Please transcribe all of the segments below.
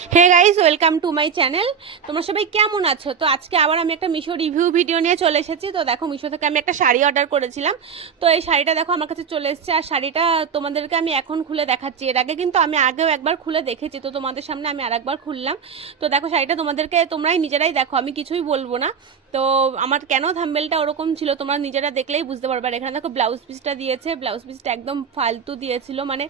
Hey guys, welcome to my channel. তোমরা সবাই কেমন আছো? তো আজকে আবার আমি একটা মিশো রিভিউ ভিডিও নিয়ে চলে এসেছি। তো দেখো, মিশো থেকে আমি একটা শাড়ি অর্ডার করেছিলাম। তো এই শাড়িটা দেখো আমার কাছে চলে এসেছে। আর শাড়িটা তোমাদেরকে আমি এখন খুলে দেখাচ্ছি। এর আগে কিন্তু আমি আগেও একবার খুলে দেখেছি, তো তোমাদের সামনে আমি আরেকবার খুললাম। তো দেখো, শাড়িটা তোমাদেরকে তোমরাই নিজেরাই দেখো, আমি কিছুই বলবো না। তো আমার কেন থাম্বেলটা ওরকম ছিল তোমরা নিজেরা দেখলেই বুঝতে পারবে। আর এখানে দেখো ব্লাউজ পিসটা দিয়েছে। ব্লাউজ পিসটা একদম ফালতু দিয়েছিল, মানে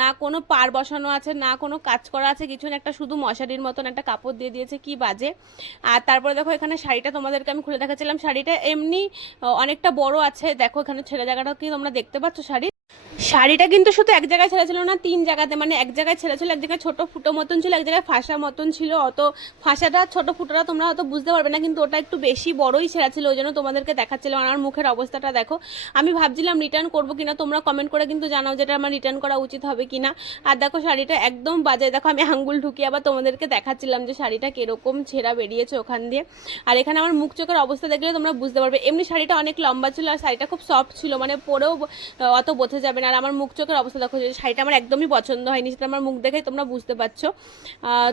না কোনো পার বসানো আছে, না কোনো কাজ করা আছে, কিছু না, একটা শুধু মশারির মতন একটা কাপড় দিয়ে দিয়েছে, কি বাজে। আর তারপরে দেখো এখানে শাড়িটা তোমাদেরকে আমি খুলে দেখাচ্ছিলাম। শাড়িটা এমনি অনেকটা বড় আছে। দেখো এখানে ছেড়ে জায়গাটা কি তোমরা দেখতে পাচ্ছ? শাড়িটা কিন্তু শুধু এক জায়গায় ছেঁড়া ছিল না, তিন জায়গাতে, মানে এক জায়গায় ছেঁড়া ছিল, এক জায়গায় ছোট ফুটো মতন ছিল, এক জায়গায় ফাঁসা মতন ছিল। অত ফাঁসাটা ছোট ফুটোটা তোমরা হয়তো বুঝতে পারবে না, কিন্তু ওটা একটু বেশি বড়ই ছেঁড়া ছিল, ওই জন্য তোমাদেরকে দেখাচ্ছিলাম। আমার মুখের অবস্থাটা দেখো। আমি ভাবছিলাম রিটার্ন করবো কিনা, তোমরা কমেন্ট করে কিন্তু জানাও যেটা আমার রিটার্ন করা উচিত হবে কিনা। আর দেখো শাড়িটা একদম বাজে। দেখো আমি আঙ্গুল ঢুকিয়ে আবার তোমাদেরকে দেখাচ্ছিলাম যে শাড়িটা কিরকম ছেঁড়া বেরিয়েছে ওখান দিয়ে। আর এখানে আমার মুখ চোখের অবস্থা দেখলে তোমরা বুঝতে পারবে। এমনি শাড়িটা অনেক লম্বা ছিল আর শাড়িটা খুব সফট ছিল, মানে পরেও অত বোঝা যাবে না। আর আমার মুখ চোখের অবস্থা দেখো, যে শাড়িটা আমার একদমই পছন্দ হয়নি, সেটা আমার মুখ দেখেই তোমরা বুঝতে পারছো।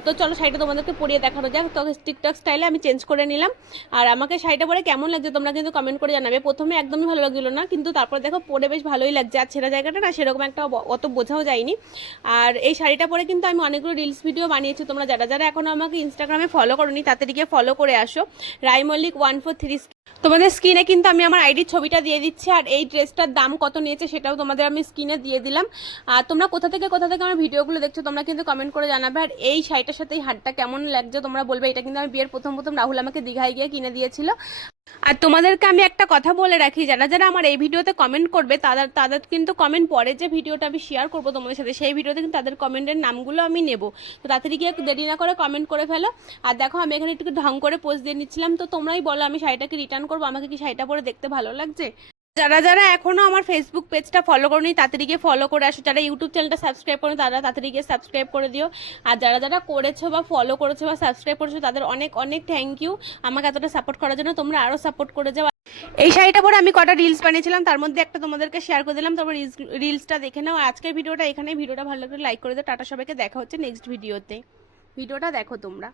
তো চলো শাড়িটা তোমাদেরকে পরিয়ে দেখানো যাক। তো টিকটক স্টাইলে আমি চেঞ্জ করে নিলাম। আর আমাকে শাড়িটা পরে কেমন লাগছে তোমরা কিন্তু কমেন্ট করে জানাবে। প্রথমে একদমই ভালো লাগছিল না, কিন্তু তারপর দেখো পরে বেশ ভালোই লাগছে। আর ছেঁড়া জায়গাটা না সেরকম একটা অত বোঝাও যায়নি। আর এই শাড়িটা পরে কিন্তু আমি অনেকগুলো রিলস ভিডিও বানিয়েছি। তোমরা যারা যারা এখনো আমাকে ইনস্টাগ্রামে ফলো করোনি তাড়াতাড়ি গিয়ে ফলো করে আসো, রাইমল্লিক143। তোমাদের স্ক্রিনে কিন্তু আমি আমার আইডির ছবিটা দিয়ে দিচ্ছি। আর এই ড্রেসটার দাম কত নিয়েছে সেটাও তোমাদের আমি স্ক্রিনে দিয়ে দিলাম। আর তোমরা কোথা থেকে আমার ভিডিওগুলো দেখছো তোমরা কিন্তু কমেন্ট করে জানাবে। আর এই শাড়িটার সাথে এই হারটা কেমন লাগছে তোমরা বলবে। এটা কিন্তু আমি বিয়ের প্রথম প্রথম রাহুল আমাকে দীঘায় গিয়ে কিনে দিয়েছিল। আর তোমাদেরকে আমি একটা কথা বলে রাখি, যারা যারা আমার এই ভিডিওতে কমেন্ট করবে তাদের তাদের কিন্তু কমেন্ট পরে যে ভিডিওটা আমি শেয়ার করবো তোমাদের সাথে, সেই ভিডিওতে কিন্তু তাদের কমেন্টের নামগুলো আমি নেব। তো তাড়াতাড়ি গিয়ে দেরি না করে কমেন্ট করে ফেলো। আর দেখো আমি এখানে একটু ঢং করে পোস্ট দিয়ে নিচ্ছিলাম। তো তোমরাই বলো, আমি শাড়িটাকে রিটার্ন করবো, আমাকে কি শাড়িটা পরে দেখতে ভালো লাগছে? যারা যারা এখনো আমার ফেসবুক পেজটা ফলো করোনি তাড়াতাড়ি গিয়ে ফলো করে আসো। যারা ইউটিউব চ্যানেলটা সাবস্ক্রাইব করো তারা তাড়াতাড়ি গিয়ে সাবস্ক্রাইব করে দিও। আর যারা যারা করেছো বা ফলো করেছো বা সাবস্ক্রাইব করেছো তাদের অনেক অনেক থ্যাংক ইউ আমাকে এতটা সাপোর্ট করার জন্য। তোমরা আরও সাপোর্ট করে যাও। এই শাড়িটা পরে আমি কটা রিলস বানিয়েছিলাম, তার মধ্যে একটা তোমাদেরকে শেয়ার করে দিলাম। তোমরা রিলসটা দেখে নাও। আজকের ভিডিওটা এখানেই। ভিডিওটা ভালো লাগলে লাইক করে দাও। টাটা, সবাইকে দেখা হচ্ছে নেক্সট ভিডিওতে। ভিডিওটা দেখো তোমরা।